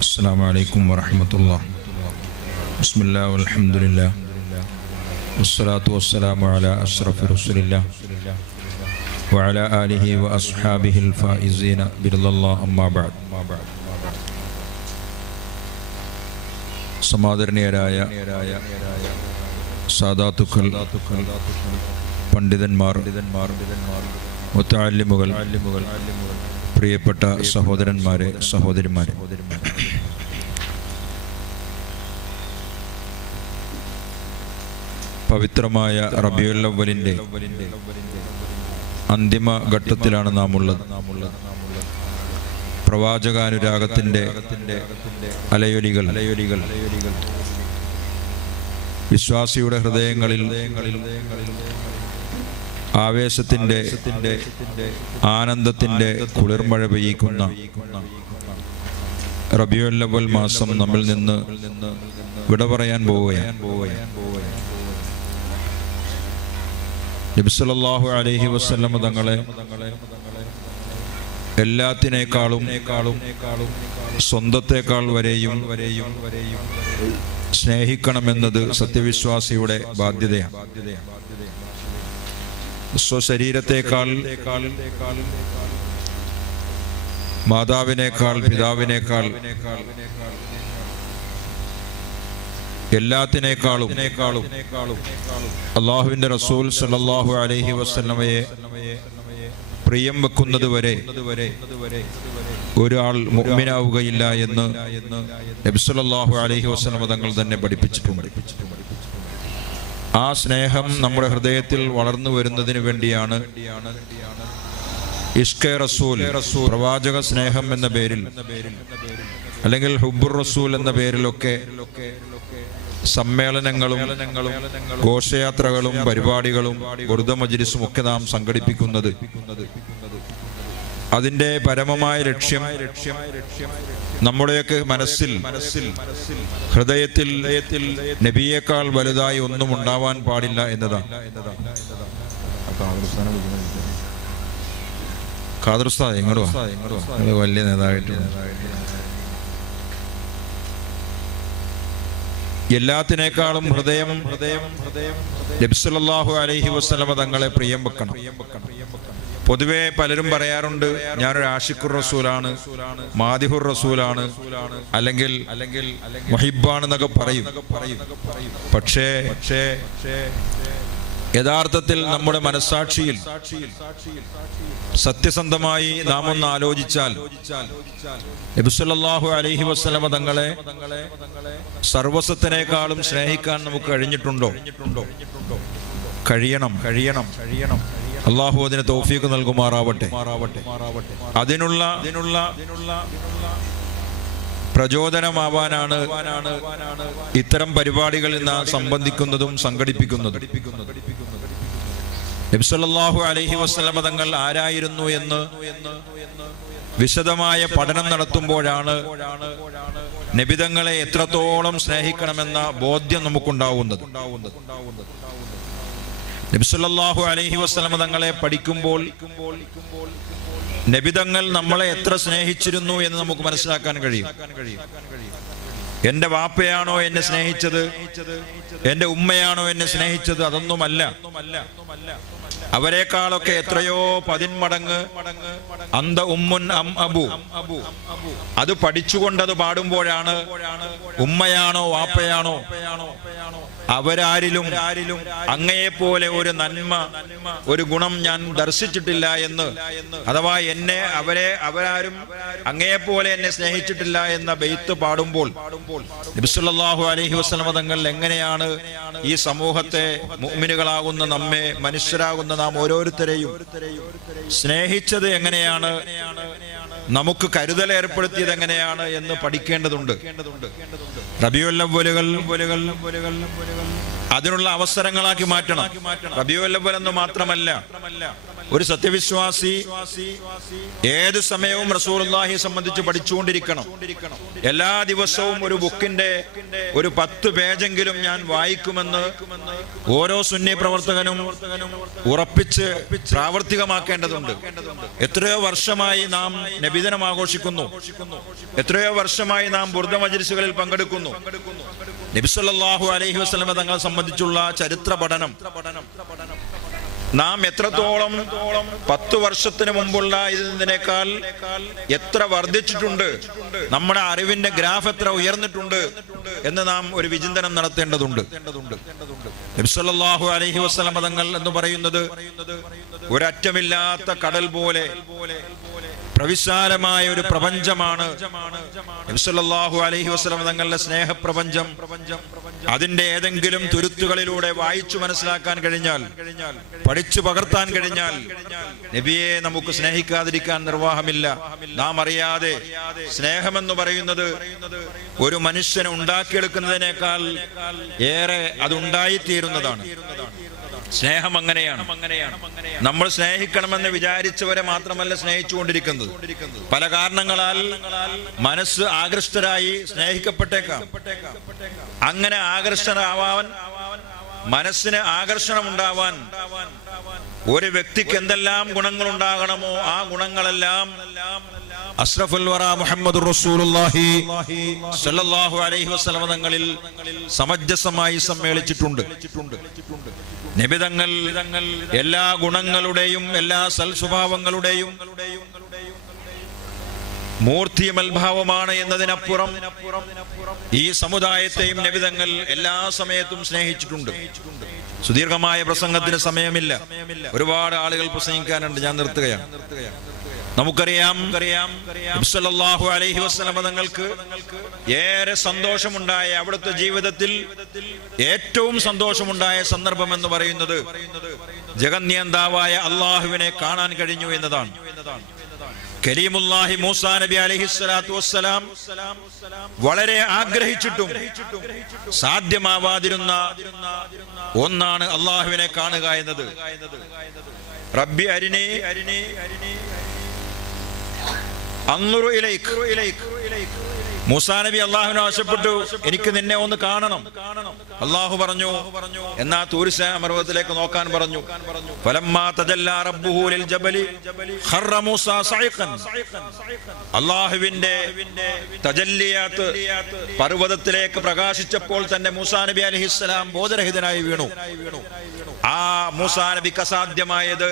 السلام عليكم ورحمة الله بسم الله والحمد لله والصلاة والسلام على أشرف رسول الله وعلى آله وأصحابه الفائزين برضا الله أما بعد സമാദരണീയരായ സാദാത്തുക്കൾ പണ്ഡിതന്മാർ മുത്താലിമുകൾ പ്രിയപ്പെട്ട സഹോദരന്മാരെ സഹോദരിമാരെ പവിത്രമായ റബിയുല്ലവലിന്റെ അന്തിമ ഘട്ടത്തിലാണ് നാം ഉള്ളത് പ്രവാചകാനുരാഗത്തിന്റെ അലയൊലികൾ. അലയൊലികൾ വിശ്വാസിയുടെ ഹൃദയങ്ങളിൽ ആവേശത്തിന്റെ ആനന്ദത്തിന്റെ കുളിർമഴ പെയ്യിക്കുന്ന റബിയുല്ലവൽ മാസം നമ്മിൽ നിന്ന് വിട പറയാൻ പോവുകയാണ്. നബിസലല്ലാഹു അലഹി വസ്ലം തങ്ങളെ എല്ലാത്തിനേക്കാളും സ്വന്തത്തെക്കാൾ വരെയും വരെയും വരെയും സ്നേഹിക്കണമെന്നത് സത്യവിശ്വാസിയുടെ ബാധ്യതയാണ്. സ്വശരീരത്തെക്കാൾ മാതാവിനേക്കാൾ പിതാവിനേക്കാൾ എല്ലാത്തിനേക്കാളും അള്ളാഹുവിന്റെ റസൂൽ സല്ലല്ലാഹു അലൈഹി വസ്ലമയെ പ്രിയം വെക്കുന്നത് വരെ ഒരാൾ മുഗ്മിനാവുകയില്ല എന്ന് നബി അലഹി വസ്ലമ തങ്ങൾ തന്നെ പഠിപ്പിച്ചിട്ടുണ്ട്. ആ സ്നേഹം നമ്മുടെ ഹൃദയത്തിൽ വളർന്നു വരുന്നതിന് വേണ്ടിയാണ് ഇഷ്കെ റസൂൽ പ്രവാചക സ്നേഹം എന്ന പേരിൽ അല്ലെങ്കിൽ ഹുബുർ റസൂൽ എന്ന പേരിലൊക്കെ സമ്മേളനങ്ങളും ഘോഷയാത്രകളും പരിപാടികളും ഗുരുത മജ്ലിസും ഒക്കെ നാം സംഘടിപ്പിക്കുന്നത്. അതിന്റെ പരമമായ ലക്ഷ്യം നമ്മുടെയൊക്കെ മനസ്സിൽ ഹൃദയത്തിൽ നബിയേക്കാൾ വലുതായി ഒന്നും ഉണ്ടാവാൻ പാടില്ല എന്നതാണ്. ഖാദർസ്ഥാ എങ്ങോട്ട് വലിയ നേതാവായിട്ട് എല്ലാത്തിനേക്കാളും ഹൃദയം ഹൃദയം ഹൃദയം നബ്സല്ലാഹു അലൈഹി വസ്ലമ തങ്ങളെ പ്രിയം വെക്കണം. പൊതുവെ പലരും പറയാറുണ്ട് ഞാനൊരു ആഷിഖുർ റസൂലാണ് മാദിഹുർ റസൂലാണ് അല്ലെങ്കിൽ അല്ലെങ്കിൽ മഹിബാണെന്നൊക്കെ പറയും. പക്ഷേ പക്ഷേ യഥാർത്ഥത്തിൽ നമ്മുടെ മനസ്സാക്ഷിയിൽ സത്യസന്ധമായി നാം ഒന്ന് ആലോചിച്ചാൽ നബിസ്വല്ലാഹു അലഹി വസ്ലമ തങ്ങളെ സർവസ്വത്തിനേക്കാളും സ്നേഹിക്കാൻ നമുക്ക് കഴിഞ്ഞിട്ടുണ്ടോ? കഴിയണം കഴിയണം. കഴിയണം അള്ളാഹു അതിന് തോഫീക്ക് നൽകുമാറാവട്ടെ. അതിനുള്ള അതിനുള്ള പ്രചോദനമാവാനാണ് ഇത്തരം പരിപാടികളിൽ ഇന്ന് സംബന്ധിക്കുന്നതും സംഘടിപ്പിക്കുന്നതും. നബ്സല്ലാഹു അലഹി വസ്ലമ തങ്ങൾ ആരായിരുന്നു എന്ന് വിശദമായ പഠനം നടത്തുമ്പോഴാണ് നബിതങ്ങളെ എത്രത്തോളം സ്നേഹിക്കണമെന്ന ബോധ്യം നമുക്കുണ്ടാവുന്നത്. നബ്സല്ലാഹു അലഹി വസ്ലമ തങ്ങളെ പഠിക്കുമ്പോൾ നബിതങ്ങൾ നമ്മളെ എത്ര സ്നേഹിച്ചിരുന്നു എന്ന് നമുക്ക് മനസ്സിലാക്കാൻ കഴിയും. എന്റെ വാപ്പയാണോ എന്നെ സ്നേഹിച്ചത്? എന്റെ ഉമ്മയാണോ എന്നെ സ്നേഹിച്ചത്? അതൊന്നുമല്ല. അവരെക്കാളൊക്കെ എത്രയോ പതിന്മടങ്ങ് അന്ത ഉമ്മുൻ അം അബു. അത് പഠിച്ചുകൊണ്ടത് പാടുമ്പോഴാണ് ഉമ്മയാണോ വാപ്പയാണോ അവരാരിലും അങ്ങയെപ്പോലെ ഒരു നന്മ ഒരു ഗുണം ഞാൻ ദർശിച്ചിട്ടില്ല എന്ന് അഥവാ എന്നെ അവരെ അവരാരും അങ്ങയെപ്പോലെ എന്നെ സ്നേഹിച്ചിട്ടില്ല എന്ന ബെയ്ത്ത് പാടുമ്പോൾ നബിസുല്ലാഹു അലഹി വസ്ലമ തങ്ങൾ എങ്ങനെയാണ് ഈ സമൂഹത്തെ മുഅ്മിനുകളാകുന്ന നമ്മെ മനുഷ്യരാകുന്ന നാം ഓരോരുത്തരെയും സ്നേഹിച്ചത് എങ്ങനെയാണ്? നമുക്ക് കരുതൽ ഏർപ്പെടുത്തിയത് എങ്ങനെയാണ് എന്ന് പഠിക്കേണ്ടതുണ്ട്. അതിനുള്ള അവസരങ്ങളാക്കി മാറ്റണം. റബിയുല്ലവൽ എന്ന് മാത്രമല്ല ഒരു സത്യവിശ്വാസി ഏത് സമയവും റസൂലുള്ളാഹിയെ സംബന്ധിച്ച് പഠിച്ചുകൊണ്ടിരിക്കണം. എല്ലാ ദിവസവും ഒരു ബുക്കിന്റെ ഒരു പത്ത് പേജെങ്കിലും ഞാൻ വായിക്കുമെന്ന് ഓരോ സുന്നി പ്രവർത്തകനും ഉറപ്പിച്ച് പ്രാവർത്തികമാക്കേണ്ടതുണ്ട്. എത്രയോ വർഷമായി നാം നബിദിനം ആഘോഷിക്കുന്നു. എത്രയോ വർഷമായി നാം ബുർദ മജിരിസുകളിൽ പങ്കെടുക്കുന്നു. നബിസല്ലാഹു അലൈഹി വസ്ലമ തങ്ങളെ സംബന്ധിച്ചുള്ള ചരിത്ര പഠനം. നാം എത്രത്തോളം പത്തു വർഷത്തിന് മുമ്പുള്ള ഇതിനേക്കാൾ എത്ര വർദ്ധിച്ചിട്ടുണ്ട് നമ്മുടെ അറിവിന്റെ ഗ്രാഫ് എത്ര ഉയർന്നിട്ടുണ്ട് എന്ന് നാം ഒരു വിചിന്തനം നടത്തേണ്ടതുണ്ട്. അലഹി വസ്ലമ തങ്ങൾ എന്ന് പറയുന്നത് ഒരറ്റമില്ലാത്ത കടൽ പോലെ പ്രവിശാലമായ ഒരു പ്രപഞ്ചമാണ്. നബിസല്ലാഹു വസ്ലം തങ്ങളുടെ സ്നേഹപ്രപഞ്ചം. അതിന്റെ ഏതെങ്കിലും തുരുത്തുകളിലൂടെ വായിച്ചു മനസ്സിലാക്കാൻ കഴിഞ്ഞാൽ പഠിച്ചു പകർത്താൻ കഴിഞ്ഞാൽ നബിയെ നമുക്ക് സ്നേഹിക്കാതിരിക്കാൻ നിർവാഹമില്ല. നാം അറിയാതെ സ്നേഹമെന്ന് പറയുന്നത് ഒരു മനുഷ്യനെ ഉണ്ടാക്കിയെടുക്കുന്നതിനേക്കാൾ ഏറെ അത് ഉണ്ടായിത്തീരുന്നതാണ്. സ്നേഹം അങ്ങനെയാണ്. നമ്മൾ സ്നേഹിക്കണമെന്ന് വിചാരിച്ചവരെ മാത്രമല്ല സ്നേഹിച്ചുകൊണ്ടിരിക്കുന്നത്. പല കാരണങ്ങളാൽ മനസ്സ് ആകൃഷ്ടരായി സ്നേഹിക്കപ്പെട്ടേക്കാം. അങ്ങനെ ആകർഷണരാവാൻ മനസ്സിന് ആകർഷണം ഉണ്ടാവാൻ ഒരു വ്യക്തിക്ക് എന്തെല്ലാം ഗുണങ്ങൾ ഉണ്ടാകണമോ ആ ഗുണങ്ങളെല്ലാം അഷ്റഫുൽ വറ മുഹമ്മദ് റസൂലുള്ളാഹി അലൈഹി വസല്ലം തങ്ങളിൽ സമഞ്ജസമായി സമ്മേളിച്ചിട്ടുണ്ട്. നിബിതങ്ങൾ എല്ലാ ഗുണങ്ങളുടെയും എല്ലാ സൽസ്വഭാവങ്ങളുടെയും മൂർത്തിയമൽഭാവമാണ് എന്നതിനപ്പുറം ഈ സമുദായത്തെയും നബിതങ്ങൾ എല്ലാ സമയത്തും സ്നേഹിച്ചിട്ടുണ്ട്. സുദീർഘമായ പ്രസംഗത്തിന് സമയമില്ല. ഒരുപാട് ആളുകൾ പ്രസംഗിക്കാനുണ്ട്. ഞാൻ നിർത്തുകയാണ്. നമുക്കറിയാം നബിസ്വല്ലല്ലാഹു അലൈഹി വസല്ലം തങ്ങൾക്ക് ഏറെ സന്തോഷമുണ്ടായ അവിടുത്തെ ജീവിതത്തിൽ ഏറ്റവും സന്തോഷമുണ്ടായ സന്ദർഭം എന്ന് പറയുന്നത് ജഗന്യന്താവായ അള്ളാഹുവിനെ കാണാൻ കഴിഞ്ഞു എന്നതാണ്. കരീമുല്ലാഹി മൂസാ നബി അലൈഹി സ്വലാത്തു വസ്സലാം വളരെ ആഗ്രഹിച്ചിട്ടും സാധ്യമാവാതിരുന്ന ഒന്നാണ് അള്ളാഹുവിനെ കാണുക എന്നത്. റബ്ബി അരിനെ അരിനെ അന്നുറു ഇലൈക്ക് മൂസാ നബി അള്ളാഹുവിനെ ആവശ്യപ്പെട്ടു. എനിക്ക് നിന്നെ ഒന്ന് കാണണം. അള്ളാഹു പറഞ്ഞു എന്നാ തൂരിസ പർവതത്തിലേക്ക് നോക്കാൻ പറഞ്ഞു. അള്ളാഹുവിന്റെ പർവതത്തിലേക്ക് പ്രകാശിച്ചപ്പോൾ തന്നെ മൂസാ നബി അലൈഹിസ്സലാം ബോധരഹിതനായി വീണു. ആ മൂസാ നബിക്ക് അസാധ്യമായത്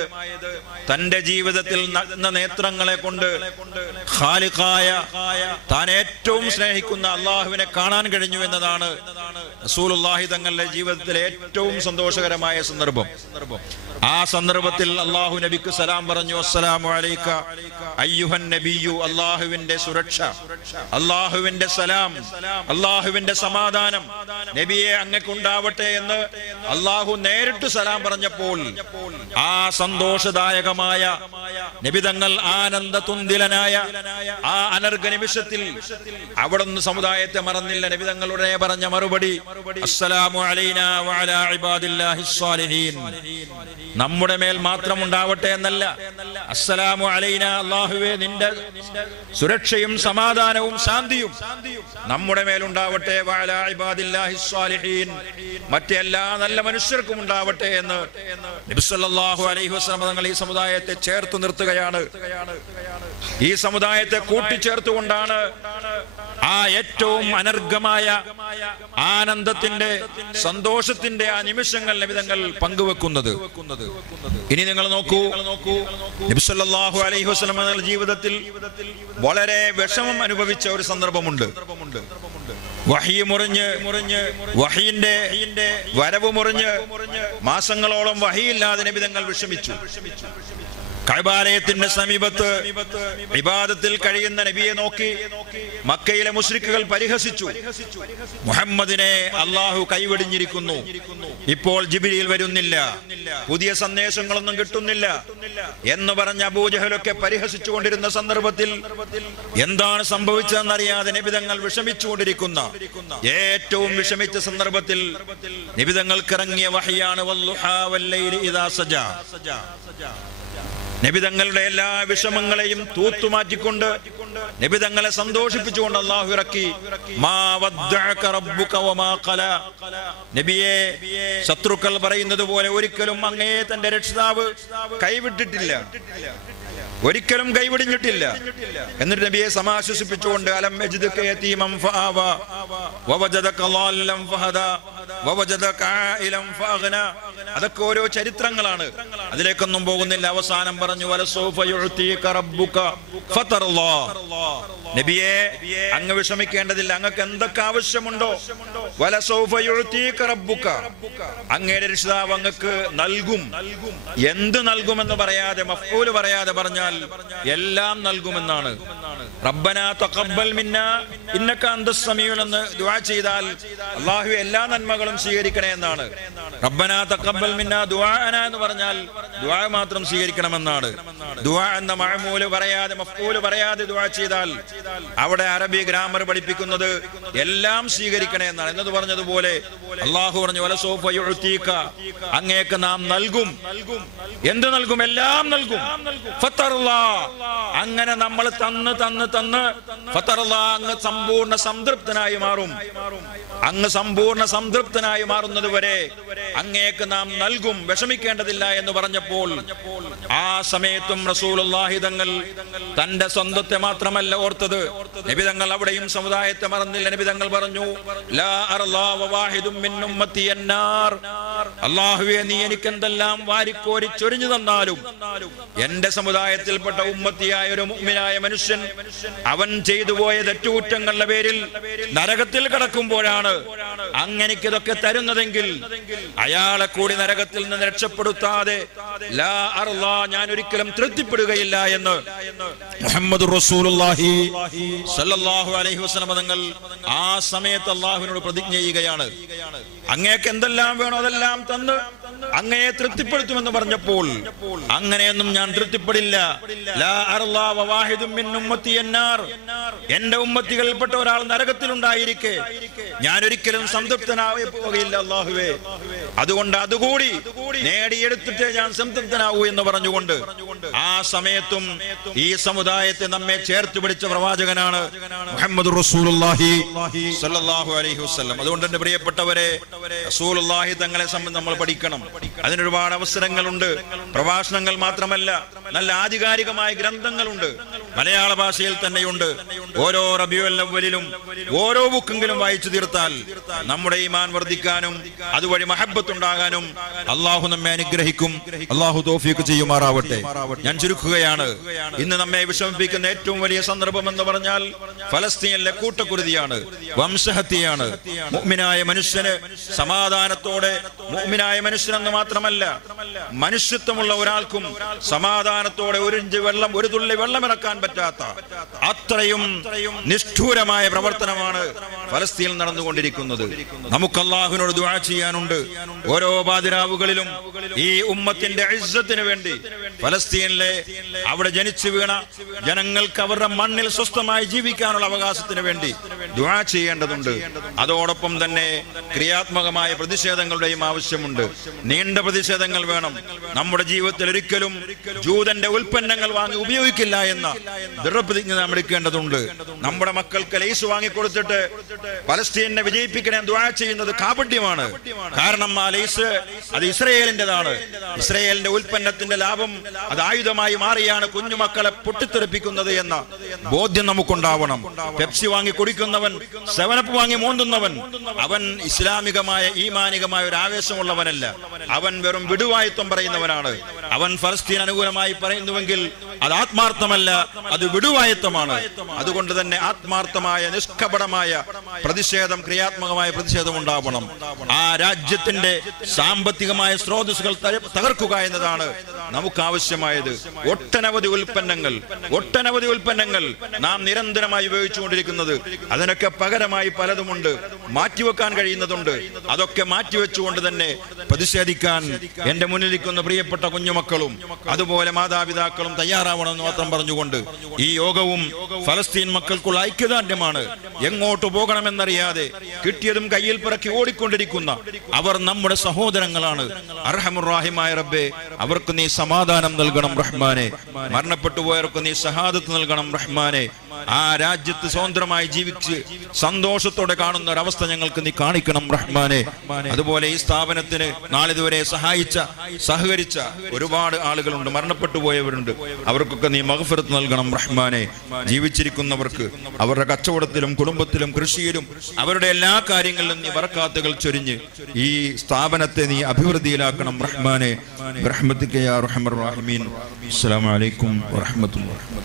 തന്റെ ജീവിതത്തിൽ നടന്ന നേത്രങ്ങളെ കൊണ്ട് ഖാലിഖായ താൻ ഏറ്റവും സ്നേഹിക്കുന്ന അള്ളാഹുവിനെ കാണാൻ കഴിഞ്ഞു എന്നതാണ്. റസൂലുള്ളാഹി തങ്ങളുടെ ജീവിതത്തിലെ ഏറ്റവും സന്തോഷകരമായ സന്ദർഭം. ആ സന്ദർഭത്തിൽ അള്ളാഹു നബിക്ക് സലാം പറഞ്ഞു അസ്സലാമു അലൈക അയ്യുഹൻ നബിയു അള്ളാഹുവിന്റെ സുരക്ഷ അള്ളാഹുവിന്റെ സലാം അള്ളാഹുവിന്റെ സമാധാനം നബിയെ അങ്ങക്കുണ്ടാവട്ടെ എന്ന് അള്ളാഹു നേരിട്ട് സലാം പറഞ്ഞപ്പോൾ ആ സന്തോഷദായകമായ നിബിതങ്ങൾ ആനന്ദ തുന്തിലനായ ആ അനർഘ നിമിഷത്തിൽ അവിടുന്ന് സമുദായത്തെ മറന്നില്ല. നബിതങ്ങളുടെ പറഞ്ഞ മറുപടി നമ്മുടെ മേൽ മാത്രം ഉണ്ടാവട്ടെ എന്നല്ല. അസ്സലാമു അലൈന അള്ളാഹുവേ നിന്റെ സുരക്ഷയും സമാധാനവും ശാന്തിയും നമ്മുടെ മേലുണ്ടാവട്ടെ. മറ്റെല്ലാ നല്ല മനുഷ്യർക്കും ഉണ്ടാവട്ടെ എന്ന് നബി സല്ലല്ലാഹു അലൈഹി വസല്ലം തങ്ങൾ ഈ സമുദായത്തെ ചേർത്ത് നിർത്തുകയാണ്. ഈ സമുദായത്തെ കൂട്ടിച്ചേർത്തുകൊണ്ടാണ് ആ ഏറ്റവും അനർഘമായ ആനന്ദത്തിന്റെ സന്തോഷത്തിന്റെ ആ നിമിഷങ്ങൾ നിമിതങ്ങൾ പങ്കുവെക്കുന്നത്. ഇനി നിങ്ങൾ നോക്കൂ നബിസല്ലാഹു അലൈഹി വസ്ലം ജീവിതത്തിൽ വളരെ വിഷമം അനുഭവിച്ച ഒരു സന്ദർഭമുണ്ട്. വഹി മുറിഞ്ഞ് മുറിഞ്ഞ് വഹിന്റെ വരവ് മുറിഞ്ഞ് മാസങ്ങളോളം വഹിയില്ലാതെ നബിതങ്ങൾ വിഷമിച്ചു. കൈബാലയത്തിന്റെ സമീപത്ത് വിവാദത്തിൽ കഴിയുന്ന നബിയെ നോക്കി മക്കയിലെ മുസ്ലിക്കുകൾ പരിഹസിച്ചു. മുഹമ്മദിനെ അള്ളാഹു കൈവെടിഞ്ഞിരിക്കുന്നു. ഇപ്പോൾ ജിബിരിയിൽ വരുന്നില്ല. പുതിയ സന്ദേശങ്ങളൊന്നും കിട്ടുന്നില്ല. എന്ന് പറഞ്ഞ അബൂജഹലൊക്കെ പരിഹസിച്ചു കൊണ്ടിരുന്ന സന്ദർഭത്തിൽ എന്താണ് സംഭവിച്ചതെന്നറിയാതെ നിബിതങ്ങൾ വിഷമിച്ചുകൊണ്ടിരിക്കുന്ന. ഏറ്റവും വിഷമിച്ച സന്ദർഭത്തിൽ നിബിതങ്ങൾക്ക് ഇറങ്ങിയ വഹിയാണ് വല്ലുഹാ വല്ലൈലി ഇദാ സജാ. നബിതങ്ങളുടെ എല്ലാ വിഷമങ്ങളെയും തൂത്തുമാറ്റിക്കൊണ്ട് നബിതങ്ങളെ സന്തോഷിപ്പിച്ചുകൊണ്ട് അള്ളാഹു ഇറക്കി. നബിയെ ശത്രുക്കൾ പറയുന്നത് പോലെ ഒരിക്കലും അങ്ങേ തന്റെ രക്ഷിതാവ് കൈവിട്ടിട്ടില്ല. ഒരിക്കലും കൈവിടിഞ്ഞിട്ടില്ല. എന്നിട്ട് നബിയെ സമാശ്വസിപ്പിച്ചുകൊണ്ട് അലം അതൊക്കെ ഓരോ ചരിത്രങ്ങളാണ്. അതിലേക്കൊന്നും പോകുന്നില്ല. അവസാനം പറഞ്ഞു നബിയെ അങ്ങ് വിഷമിക്കേണ്ടതില്ല. അങ്ങക്ക് എന്തൊക്കെ ആവശ്യമുണ്ടോ? അങ്ങയുടെ രക്ഷിതാവ് അങ്ങക്ക് നൽകും. എന്ത് നൽകുമെന്ന് പറയാതെ മഫൂൽ പറയാതെ പറഞ്ഞാൽ എല്ലാം നൽകുമെന്നാണ്. റബ്ബന തഖബ്ബൽ മിന്ന ഇന്നക അന്തസ് സമീഉൻ എന്ന് ദുആ ചെയ്താൽ അല്ലാഹു എല്ലാ നന്മകളും സ്വീകരിക്കണേ എന്നാണ്. റബ്ബന തഖബ്ബൽ മിന്ന ദുആഅന എന്ന് പറഞ്ഞാൽ ദുആ മാത്രം സ്വീകരിക്കണമെന്നാണ്. ദുആ എന്ന മഅമൂൽ പറയാതെ മഫൂൽ പറയാതെ ദുആ ചെയ്താൽ അവിടെ അറബി ഗ്രാമർ പഠിപ്പിക്കുന്നത് എല്ലാം സ്വീകരിക്കണേ എന്നാണ്. എന്നത് പറഞ്ഞതുപോലെ അള്ളാഹു പറഞ്ഞു വലസോഫ യുഅ്തീക. അങ്ങേക്ക് നാം നൽകും. എന്ത് നൽകും? എല്ലാം നൽകും. അങ്ങനെ നമ്മൾ തന്ന് തന്ന് തന്ന് അങ്ങ് സമ്പൂർണ സംതൃപ്തനായി മാറും. അങ്ങ് സമ്പൂർണ സംതൃപ്തനായി മാറുന്നത് വരെ അങ്ങേക്ക് നാം നൽകും. വിഷമിക്കേണ്ടതില്ല എന്ന് പറഞ്ഞപ്പോൾ ആ സമയത്തും റസൂലുള്ളാഹി തങ്ങൾ തന്റെ സ്വന്തത്തെ മാത്രമല്ല ഓർത്തത്. നബിതങ്ങൾ അവിടെയും സമുദായത്തെ മറന്നില്ല. നബിതങ്ങൾ പറഞ്ഞു അല്ലാഹുവേ നീ എനിക്ക് എന്തെല്ലാം വാരിക്കോരി ചൊരിഞ്ഞു തന്നാലും എന്റെ സമുദായത്തിൽപ്പെട്ട ഉമ്മത്തിയായ ഒരു മുഅ്മിനായ മനുഷ്യൻ അവൻ ചെയ്തു പോയ തെറ്റുകുറ്റങ്ങളുടെ പേരിൽ നരകത്തിൽ കിടക്കുമ്പോഴാണ് അങ്ങനെക്ക് ഇതൊക്കെ തരുന്നതെങ്കിൽ അയാളെ കൂടി നരകത്തിൽ നിന്ന് രക്ഷപ്പെടുത്താതെ ലാ ഞാൻ ഒരിക്കലും തൃപ്തിപ്പെടുകയില്ല എന്ന് മുഹമ്മദ് റസൂലുള്ളാഹി അലൈഹി തങ്ങൾ ആ സമയത്ത് അള്ളാഹുവിനോട് പ്രതിജ്ഞ ചെയ്യുകയാണ്. അങ്ങേക്ക് എന്തെല്ലാം വേണോ അതെല്ലാം തന്ന് അങ്ങയെ തൃപ്തിപ്പെടുത്തുമെന്ന് പറഞ്ഞപ്പോൾ അങ്ങനെയൊന്നും ഞാൻ തൃപ്തിപ്പെടില്ല. എന്റെ ഉമ്മത്തികളിൽപ്പെട്ട ഒരാൾ നരകത്തിലുണ്ടായിരിക്കെ. ഞാൻ ഒരിക്കലും സംതൃപ്തനാവേ പോവുകയില്ല അള്ളാഹുവേ അതുകൊണ്ട് അതുകൂടി നേടിയെടുത്തിട്ടേ ഞാൻ സംതൃപ്തനാകൂ എന്ന് പറഞ്ഞുകൊണ്ട് ആ സമയത്തും ഈ സമുദായത്തെ നമ്മെ ചേർത്ത് പിടിച്ച പ്രവാചകനാണ് മുഹമ്മദ് അലൈഹി അതുകൊണ്ട് എന്റെ പ്രിയപ്പെട്ടവരെ റസൂലുള്ളാഹി തങ്ങളെ സംബന്ധിച്ച് നമ്മൾ പഠിക്കണം. അതിനൊരുപാട് അവസരങ്ങളുണ്ട്. പ്രഭാഷണങ്ങൾ മാത്രമല്ല നല്ല ആധികാരികമായ ഗ്രന്ഥങ്ങളുണ്ട്. മലയാള ഭാഷയിൽ തന്നെയുണ്ട്. ഓരോ റബിയുൽ അവ്വലിലും ഓരോ ബുക്കെങ്കിലും വായിച്ചു തീർത്താൽ നമ്മുടെ ഈമാൻ വർദ്ധിക്കാനും അതുവഴി മഹബത്തുണ്ടാകാനും അള്ളാഹു നമ്മെ അനുഗ്രഹിക്കും. അള്ളാഹു തോഫീക്ക് ചെയ്യുമാറാവട്ടെ. ഞാൻ ചുരുക്കുകയാണ്. ഇന്ന് നമ്മെ വിഷമിപ്പിക്കുന്ന ഏറ്റവും വലിയ സന്ദർഭം എന്ന് പറഞ്ഞാൽ ഫലസ്തീനിലെ കൂട്ടക്കുരുതിയാണ്. വംശഹത്യയാണ്. മുഗ്മിനായ മനുഷ്യന് സമാധാനത്തോടെ മുഗ്മിനായ മനുഷ്യനെന്ന് മാത്രമല്ല മനുഷ്യത്വമുള്ള ഒരാൾക്കും സമാധാനത്തോടെ ഒരു ഇഞ്ച് വെള്ളം ഒരു തുള്ളി വെള്ളം ഇറക്കാൻ പറ്റാത്ത അത്രയും നിഷ്ഠൂരമായ പ്രവർത്തനമാണ് ഫലസ്തീനിൽ നടന്നുകൊണ്ടിരിക്കുന്നത്. നമുക്ക് അള്ളാഹുവിനോട് ദുആ ചെയ്യാനുണ്ട്. ഓരോ പാതിരാവുകളിലും ഈ ഉമ്മത്തിന്റെ ഇസ്സത്തിന് വേണ്ടി ഫലസ്തീനിലെ അവിടെ ജനിച്ചു വീണ ജനങ്ങൾക്ക് അവരുടെ മണ്ണിൽ സ്വസ്ഥമായി ജീവിക്കാനുള്ള അവകാശത്തിന് വേണ്ടി ദുആ ചെയ്യേണ്ടതുണ്ട്. അതോടൊപ്പം തന്നെ ക്രിയാത്മകമായ പ്രതിഷേധങ്ങളുടെയും ആവശ്യമുണ്ട്. നീണ്ട പ്രതിഷേധങ്ങൾ വേണം. നമ്മുടെ ജീവിതത്തിൽ ഒരിക്കലും ജൂതന്റെ ഉൽപ്പന്നങ്ങൾ വാങ്ങി ഉപയോഗിക്കില്ല എന്ന ദൃഢപ്രതിജ്ഞ നാം എടുക്കേണ്ടതുണ്ട്. നമ്മുടെ മക്കൾക്ക് ലൈസ് വാങ്ങിക്കൊടുത്തിട്ട് പലസ്തീനെ വിജയിപ്പിക്കണേ ദുആ ചെയ്യുന്നത് കാപട്യമാണ്. കാരണം ആ അത് ഇസ്രയേലിന്റെതാണ്. ഇസ്രയേലിന്റെ ഉൽപ്പന്നത്തിന്റെ ലാഭം അത് ആയുധമായി മാറിയാണ് കുഞ്ഞുമക്കളെ പൊട്ടിത്തെറിപ്പിക്കുന്നത് എന്ന ബോധ്യം നമുക്കുണ്ടാവണം. പെപ്സി വാങ്ങി കുടിക്കുന്നവൻ സെവനപ്പ് വാങ്ങി മോന്തുന്നവൻ അവൻ ഇസ്ലാമികമായ ഈമാനികമായ ഒരു ആവേശമുള്ളവനല്ല. അവൻ വെറും വിടുവായത്വം പറയുന്നവനാണ്. അവൻ ഫലസ്തീൻ അനുകൂലമായി പറയുന്നുവെങ്കിൽ അത് ആത്മാർത്ഥമല്ല അത് വിടുവായത്വമാണ്. അതുകൊണ്ട് തന്നെ ആത്മാർത്ഥമായ നിഷ്കപടമായ പ്രതിഷേധം ക്രിയാത്മകമായ പ്രതിഷേധം ഉണ്ടാവണം. ആ രാജ്യത്തിന്റെ സാമ്പത്തികമായ സ്രോതസ്സുകൾ തകർക്കുക എന്നതാണ് നമുക്ക് ആവശ്യമായത് ഒട്ടനവധി ഉൽപ്പന്നങ്ങൾ ഒട്ടനവധി ഉൽപ്പന്നങ്ങൾ നാം നിരന്തരമായി ഉപയോഗിച്ചുകൊണ്ടിരിക്കുന്നത്. അതിനൊക്കെ പകരമായി പലതുമുണ്ട്. മാറ്റിവെക്കാൻ കഴിയുന്നതുണ്ട്. അതൊക്കെ മാറ്റിവെച്ചുകൊണ്ട് തന്നെ പ്രതിഷേധിക്കാൻ എന്റെ മുന്നിലിരിക്കുന്ന പ്രിയപ്പെട്ട കുഞ്ഞുമക്കളും അതുപോലെ മാതാപിതാക്കളും തയ്യാറാവണമെന്ന് മാത്രം പറഞ്ഞുകൊണ്ട് ഈ യോഗവും ഫലസ്തീൻ മക്കൾക്കുള്ള ഐക്യദാർഢ്യമാണ്. എങ്ങോട്ട് പോകണമെന്നറിയാതെ കിട്ടിയതും കയ്യിൽ പിറക്കി ഓടിക്കൊണ്ടിരിക്കുന്ന അവർ നമ്മുടെ സഹോദരങ്ങളാണ്. അർഹമുറാഹിമായ റബ്ബെ അവർക്ക് നീ സമാധാനം നൽകണം റഹ്മാനെ. മരണപ്പെട്ടു പോയവർക്ക് നീ സഹാദത്ത് നൽകണം റഹ്മാനെ. ആ രാജ്യത്ത് സ്വതന്ത്രമായി ജീവിച്ച് സന്തോഷത്തോടെ കാണുന്ന ഒരവസ്ഥ ഞങ്ങൾക്ക് നീ കാണിക്കണം റഹ്മാനെ. അതുപോലെ ഈ സ്ഥാപനത്തിന് നാളിതുവരെ സഹായിച്ച സഹകരിച്ച ഒരുപാട് ആളുകളുണ്ട്. മരണപ്പെട്ടു പോയവരുണ്ട്. അവർക്കൊക്കെ നീ മഹഫിറത്ത് നൽകണം റഹ്മാനെ. ജീവിച്ചിരിക്കുന്നവർക്ക് അവരുടെ കച്ചവടത്തിലും കുടുംബത്തിലും കൃഷിയിലും അവരുടെ എല്ലാ കാര്യങ്ങളിലും നീ വറക്കാത്തുകൾ ചൊരിഞ്ഞ് ഈ സ്ഥാപനത്തെ നീ അഭിവൃദ്ധിയിലാക്കണം റഹ്മാനെ. റഹ്മത്തിക്കയാ റഹ്മർ റഹീമീൻ അസ്സലാമു അലൈക്കും വറഹ്മത്തുള്ളാഹി